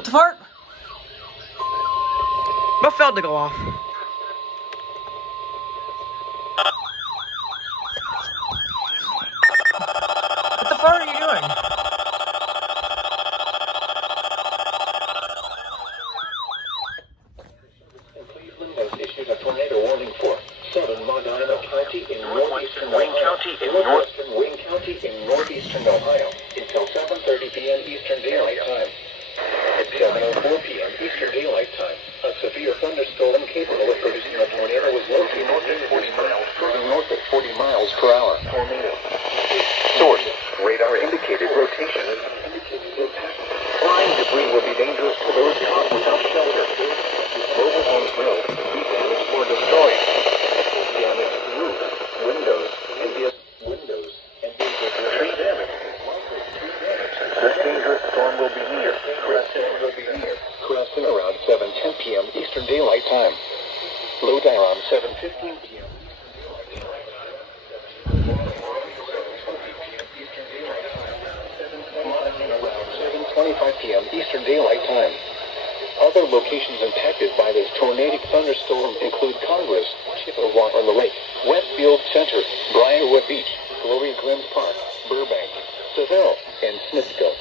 What the fuck? What failed to go off? What the fuck are you doing? Cleveland has issued a tornado warning for southern Montana County in northeastern Wayne County in northeastern Ohio until 7:30 p.m. Eastern Daylight Time. At 7:04 p.m. Eastern Daylight Time, a severe thunderstorm capable of producing a tornado was located north at 40 miles per hour. Tornado. Source: radar indicated rotation. Flying debris will be dangerous to those caught without shelter. Mobile homes will be damaged or destroyed. Damaged roof, windows, and tree damage. This dangerous storm will be near. Cresting around 7:10 p.m. Eastern Daylight Time. Low tide around 7:15 p.m. Around 7:25 p.m. Eastern Daylight Time. Other locations impacted by this tornadic thunderstorm include Congress, Chippewa on the Lake, Westfield Center, Briarwood Beach, Gloria Glenns Park, Burbank, Seville, and Smithville.